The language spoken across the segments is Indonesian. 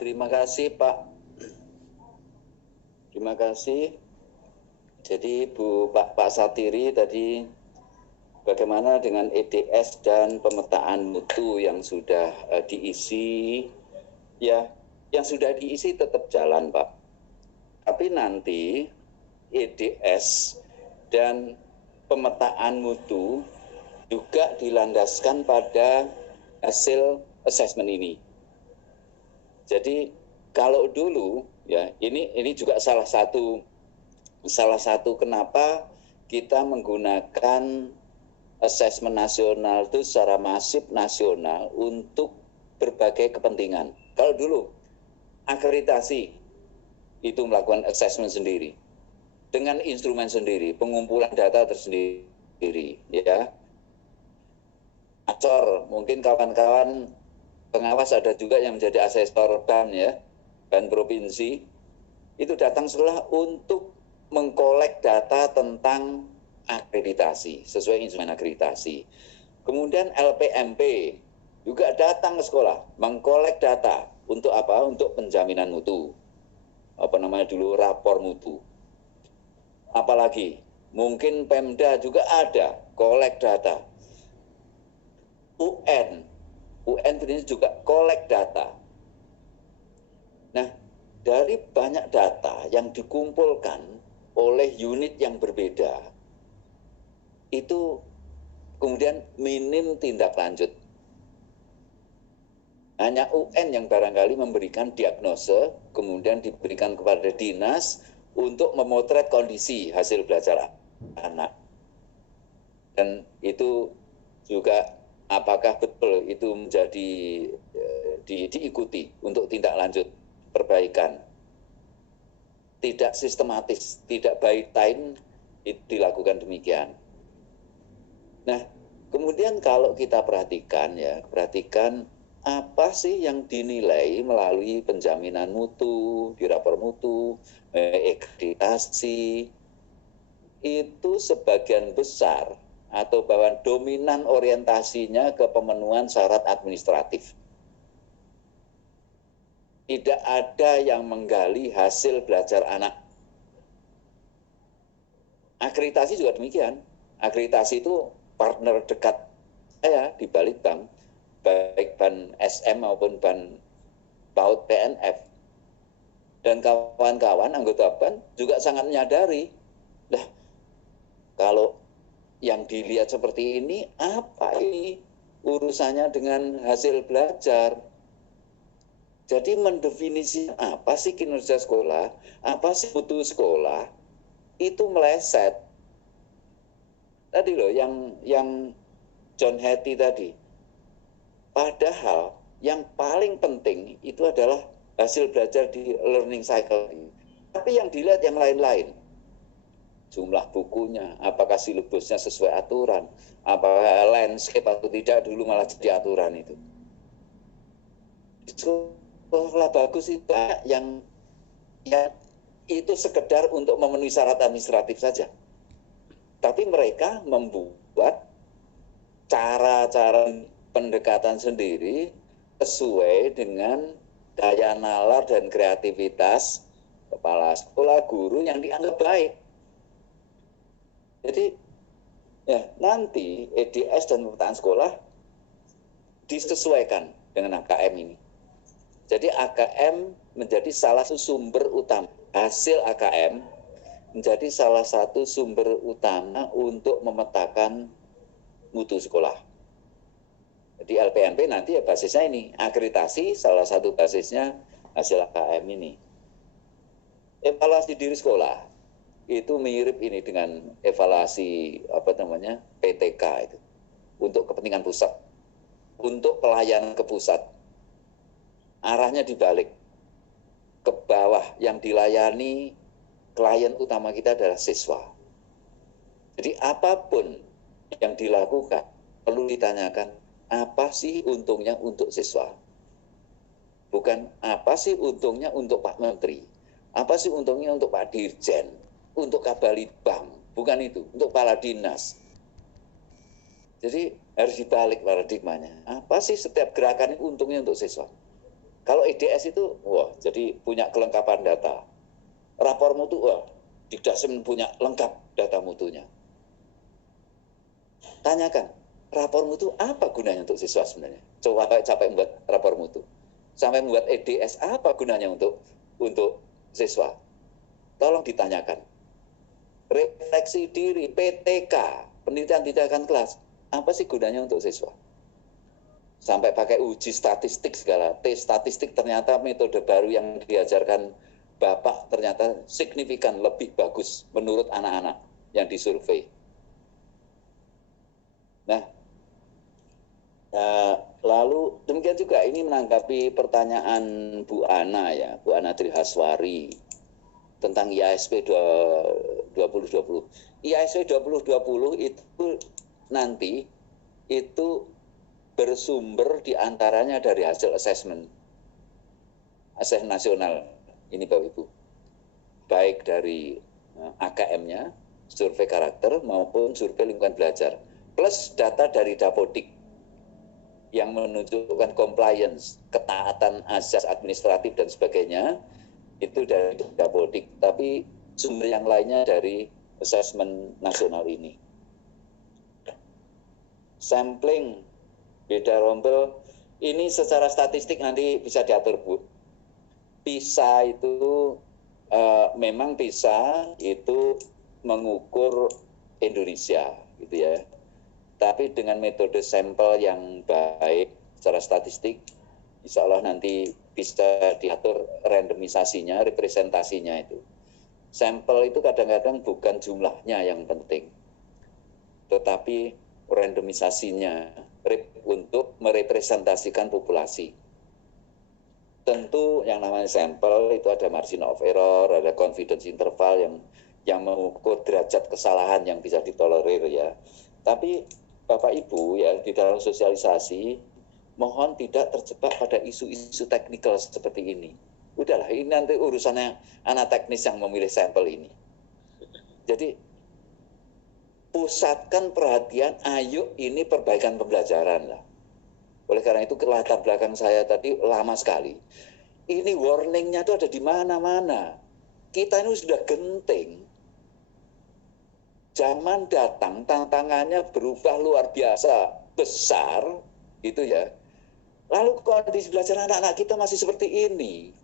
Terima kasih Pak. Terima kasih. Jadi Pak Satiri tadi bagaimana dengan EDS dan pemetaan mutu yang sudah diisi? Ya, yang sudah diisi tetap jalan Pak. Tapi nanti EDS dan pemetaan mutu juga dilandaskan pada hasil assessment ini. Jadi kalau dulu ya ini juga salah satu kenapa kita menggunakan assessment nasional itu secara masif nasional untuk berbagai kepentingan. Kalau dulu akreditasi itu melakukan assessment sendiri dengan instrumen sendiri, pengumpulan data tersendiri, ya. Acor, mungkin kawan-kawan pengawas ada juga yang menjadi asesor BAN ya, BAN provinsi, itu datang sekolah untuk mengkolek data tentang akreditasi, sesuai instrumen akreditasi. Kemudian LPMP juga datang ke sekolah, mengkolek data, untuk apa? Untuk penjaminan mutu. Apa namanya dulu, rapor mutu. Apalagi, mungkin Pemda juga ada, kolek data. UN ini juga kolek data. Nah, dari banyak data yang dikumpulkan oleh unit yang berbeda, itu kemudian minim tindak lanjut. Hanya UN yang barangkali memberikan diagnose, kemudian diberikan kepada dinas untuk memotret kondisi hasil belajar anak. Dan itu juga apakah betul itu menjadi diikuti untuk tindak lanjut perbaikan. Tidak sistematis, tidak by time dilakukan demikian. Nah, kemudian kalau kita perhatikan apa sih yang dinilai melalui penjaminan mutu, di rapor mutu, akreditasi, itu sebagian besar atau bahwa dominan orientasinya ke pemenuhan syarat administratif. Tidak ada yang menggali hasil belajar anak. Akreditasi juga demikian. Akreditasi itu partner dekat saya di Balitbank, baik BAN SM maupun BAN PAUD PNF. Dan kawan-kawan anggota BAN juga sangat menyadari, lah kalau yang dilihat seperti ini, apa ini urusannya dengan hasil belajar? Jadi mendefinisikan apa sih kinerja sekolah, apa sih mutu sekolah, itu meleset. Tadi loh yang John Hattie tadi. Padahal yang paling penting itu adalah hasil belajar di learning cycle. Tapi yang dilihat yang lain-lain. Jumlah bukunya, apakah silabusnya sesuai aturan, apakah landscape atau tidak, dulu malah jadi aturan itu. Sekolah bagus itu yang ya itu sekedar untuk memenuhi syarat administratif saja. Tapi mereka membuat cara-cara pendekatan sendiri sesuai dengan daya nalar dan kreativitas kepala sekolah, guru yang dianggap baik. Jadi ya nanti EDS dan pemetaan sekolah disesuaikan dengan AKM ini. Jadi AKM menjadi salah satu sumber utama. Hasil AKM menjadi salah satu sumber utama untuk memetakan mutu sekolah. Jadi LPMP nanti ya basisnya ini. Akreditasi salah satu basisnya hasil AKM ini. Evaluasi diri sekolah itu mirip ini dengan evaluasi PTK itu untuk kepentingan pusat, untuk pelayanan ke pusat. Arahnya dibalik, ke bawah, yang dilayani klien utama kita adalah siswa. Jadi apapun yang dilakukan perlu ditanyakan, apa sih untungnya untuk siswa? Bukan apa sih untungnya untuk Pak Menteri, apa sih untungnya untuk Pak Dirjen, untuk Kabalitbank, bukan itu, untuk kepala dinas. Jadi harus dibalik paradigmanya. Apa sih setiap gerakan ini untungnya untuk siswa? Kalau EDS itu, wah, jadi punya kelengkapan data. Rapor mutu, wah, Dikdasmen punya lengkap data mutunya. Tanyakan, rapor mutu apa gunanya untuk siswa sebenarnya? Coba sampai membuat rapor mutu. Sampai membuat EDS apa gunanya untuk siswa? Tolong ditanyakan. Refleksi diri, PTK, penelitian tindakan kelas, apa sih gunanya untuk siswa? Sampai pakai uji statistik segala, tes statistik ternyata metode baru yang diajarkan Bapak ternyata signifikan lebih bagus menurut anak-anak yang disurvei. Nah, lalu demikian juga ini menanggapi pertanyaan Bu Ana ya, Bu Ana Trihaswari tentang IASP 2020. IASP 2020 itu nanti itu bersumber diantaranya dari hasil assessment nasional ini Bapak Ibu, baik dari AKM-nya, survei karakter maupun survei lingkungan belajar, plus data dari Dapodik yang menunjukkan compliance, ketaatan azas administratif dan sebagainya, itu dari Dapodik, tapi sumber yang lainnya dari assessment nasional ini. Sampling beda rombel ini secara statistik nanti bisa diatur Bu. PISA itu memang PISA itu mengukur Indonesia gitu ya. Tapi dengan metode sampel yang baik secara statistik, insya Allah nanti bisa diatur randomisasinya, representasinya itu. Sampel itu kadang-kadang bukan jumlahnya yang penting, tetapi randomisasinya untuk merepresentasikan populasi. Tentu yang namanya sampel itu ada margin of error, ada confidence interval yang mengukur derajat kesalahan yang bisa ditolerir ya. Tapi Bapak Ibu ya di dalam sosialisasi mohon tidak terjebak pada isu-isu teknikal seperti ini. Udahlah, ini nanti urusannya anak teknis yang memilih sampel ini. Jadi pusatkan perhatian, ayo ini perbaikan pembelajaran lah. Oleh karena itu latar belakang saya tadi lama sekali. Ini warningnya itu ada di mana-mana. Kita ini sudah genting. Zaman datang, tantangannya berubah luar biasa, besar, gitu ya. Lalu kondisi belajar anak-anak kita masih seperti ini.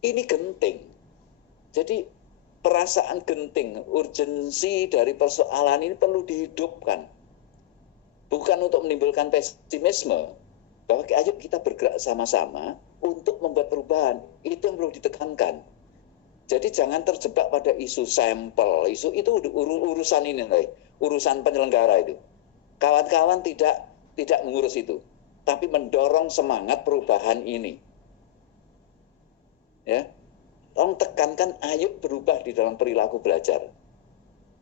Ini genting. Jadi perasaan genting, urgensi dari persoalan ini perlu dihidupkan. Bukan untuk menimbulkan pesimisme, bahwa ayo kita bergerak sama-sama untuk membuat perubahan. Itu yang perlu ditekankan. Jadi jangan terjebak pada isu sampel, isu itu urusan ini, urusan penyelenggara itu. Kawan-kawan tidak mengurus itu, tapi mendorong semangat perubahan ini. Ya, tolong tekankan, ayo berubah di dalam perilaku belajar.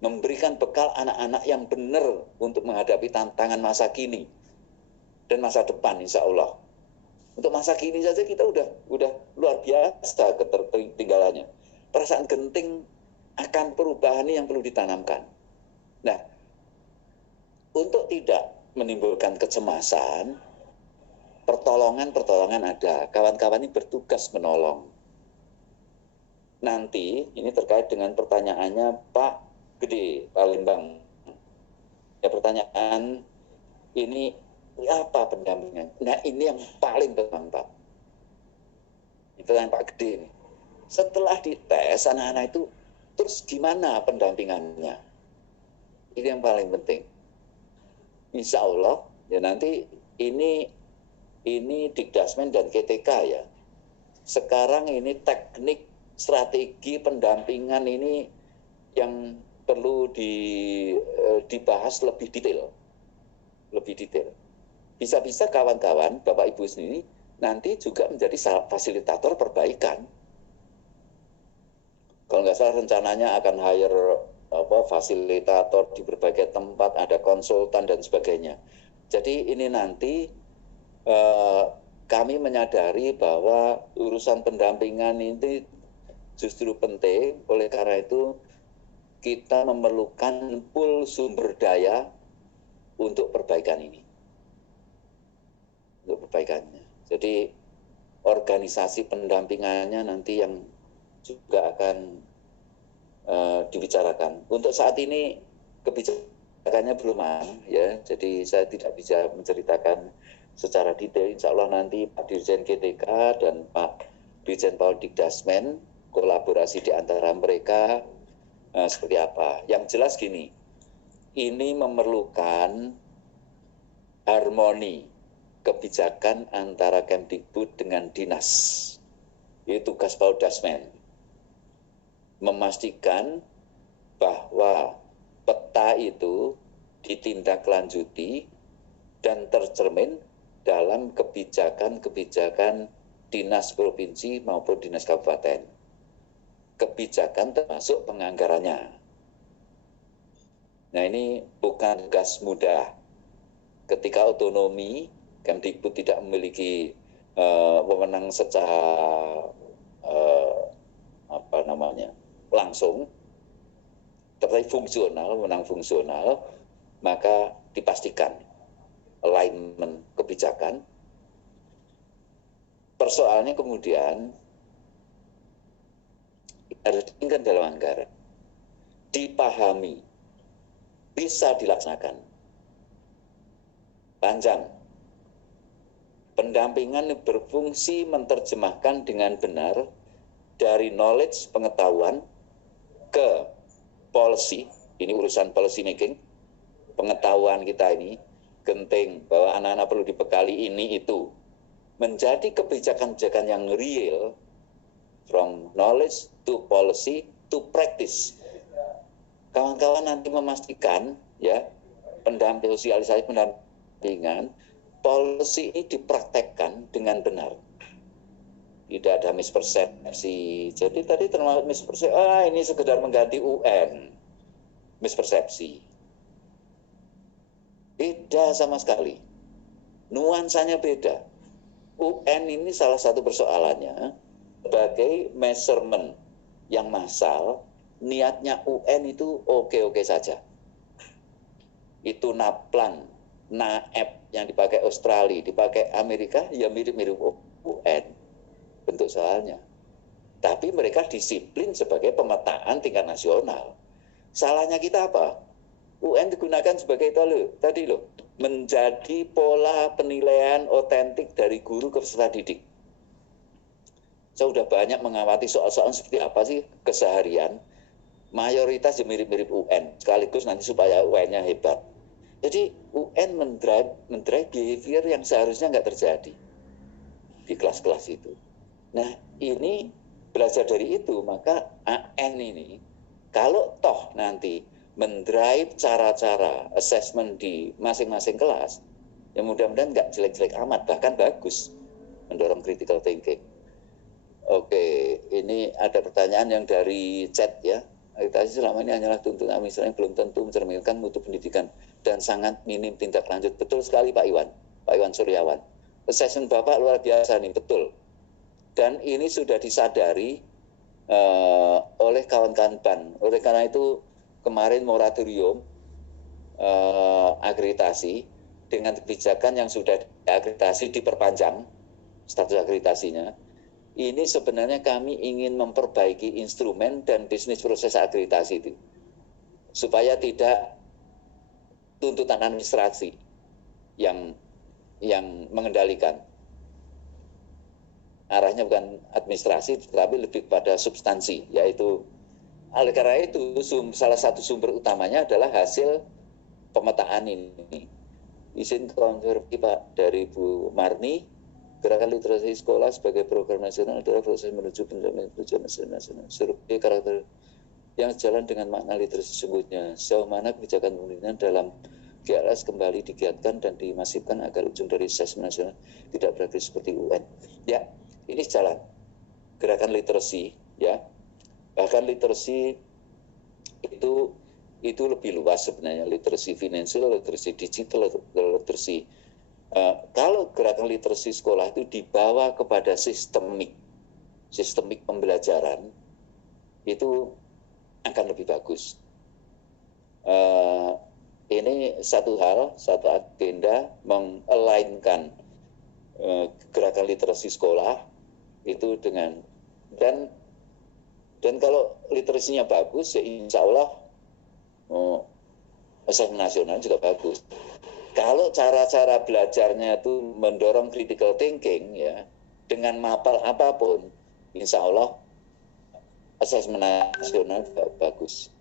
Memberikan bekal anak-anak yang benar untuk menghadapi tantangan masa kini dan masa depan insya Allah. Untuk masa kini saja kita udah luar biasa ketertinggalannya. Perasaan genting akan perubahan ini yang perlu ditanamkan. Nah, untuk tidak menimbulkan kecemasan, pertolongan ada. Kawan-kawan ini bertugas menolong. Nanti ini terkait dengan pertanyaannya Pak Gede, Palembang. Ya pertanyaan ini apa pendampingan? Nah ini yang paling penting Pak. Itu yang Pak Gede. Setelah dites anak-anak itu terus gimana pendampingannya? Ini yang paling penting. Insya Allah ya nanti ini Dikdasmen dan KTK ya. Sekarang ini teknik strategi pendampingan ini yang perlu dibahas lebih detail. Bisa-bisa kawan-kawan, Bapak Ibu sendiri nanti juga menjadi fasilitator perbaikan. Kalau nggak salah rencananya akan hire fasilitator di berbagai tempat, ada konsultan dan sebagainya. Jadi ini nanti kami menyadari bahwa urusan pendampingan ini justru penting, oleh karena itu kita memerlukan pool sumber daya untuk perbaikan ini. Untuk perbaikannya. Jadi organisasi pendampingannya nanti yang juga akan dibicarakan. Untuk saat ini kebijakannya belum ada, ya, jadi saya tidak bisa menceritakan secara detail. Insya Allah nanti Pak Dirjen GTK dan Pak Dirjen Paudikdasmen kolaborasi di antara mereka seperti apa. Yang jelas gini, ini memerlukan harmoni kebijakan antara Kemdikbud dengan dinas. Itu tugas Paudasmen. Memastikan bahwa peta itu ditindaklanjuti dan tercermin dalam kebijakan-kebijakan dinas provinsi maupun dinas kabupaten. Kebijakan termasuk penganggarannya. Nah, ini bukan tugas mudah. Ketika otonomi, Kemdikbud tidak memiliki wewenang secara langsung, tetapi fungsional, wewenang fungsional, maka dipastikan alignment kebijakan. Persoalannya kemudian harus diinginkan dalam anggaran, dipahami, bisa dilaksanakan. Panjang. Pendampingan berfungsi menerjemahkan dengan benar dari knowledge, pengetahuan, ke policy. Ini urusan policy making. Pengetahuan kita ini genting bahwa anak-anak perlu dibekali ini itu. Menjadi kebijakan-kebijakan yang real, from knowledge to policy to practice. Kawan-kawan nanti memastikan, ya, pendamping sosialisasi pendampingan, policy ini dipraktekkan dengan benar. Tidak ada mispersepsi. Jadi tadi termasuk mispersepsi, ini sekedar mengganti UN. Mispersepsi. Beda sama sekali. Nuansanya beda. UN ini salah satu persoalannya sebagai measurement yang massal, niatnya UN itu oke-oke saja. Itu NAPLAN, NAEP yang dipakai Australia, dipakai Amerika, ya mirip-mirip UN bentuk soalnya. Tapi mereka disiplin sebagai pemetaan tingkat nasional. Salahnya kita apa? UN digunakan sebagai tadi loh, menjadi pola penilaian otentik dari guru ke peserta didik. Saya sudah banyak mengamati soal-soal seperti apa sih keseharian. Mayoritas ya mirip-mirip UN, sekaligus nanti supaya UN-nya hebat. Jadi UN mendrive behavior yang seharusnya nggak terjadi di kelas-kelas itu. Nah, ini belajar dari itu, maka AN ini kalau toh nanti mendrive cara-cara assessment di masing-masing kelas, ya mudah-mudahan nggak jelek-jelek amat, bahkan bagus mendorong critical thinking. Oke, ini ada pertanyaan yang dari chat ya. Akreditasi selama ini hanyalah tuntutan misalnya belum tentu mencerminkan mutu pendidikan dan sangat minim tindak lanjut. Betul sekali Pak Iwan Suryawan. Assessment Bapak luar biasa nih, betul. Dan ini sudah disadari oleh kawan-kawan BAN. Oleh karena itu kemarin moratorium akreditasi dengan kebijakan yang sudah diakreditasi diperpanjang status akreditasinya. Ini sebenarnya kami ingin memperbaiki instrumen dan bisnis proses akreditasi itu supaya tidak tuntutan administrasi yang mengendalikan. Arahnya bukan administrasi, tetapi lebih pada substansi, yaitu oleh karena itu salah satu sumber utamanya adalah hasil pemetaan ini. Izin konfirmasi Pak dari Bu Marni, gerakan literasi sekolah sebagai program nasional adalah proses menuju pencapaian tujuan nasional. Survei karakter yang sejalan dengan makna literasi sesungguhnya. Sejauh mana kebijakan pemerintahan dalam GLS kembali digiatkan dan dimasifkan agar ujung dari assessment nasional tidak berakhir seperti UN. Ya, ini jalan gerakan literasi, ya. Bahkan literasi itu lebih luas sebenarnya, literasi finansial, literasi digital, literasi. Kalau gerakan literasi sekolah itu dibawa kepada sistemik pembelajaran, itu akan lebih bagus. Ini satu agenda mengalainkan gerakan literasi sekolah Itu dengan dan kalau literasinya bagus, ya insya Allah asesmen nasional juga bagus. Kalau cara-cara belajarnya itu mendorong critical thinking, ya, dengan mapel apapun, insya Allah asesmen nasional juga bagus.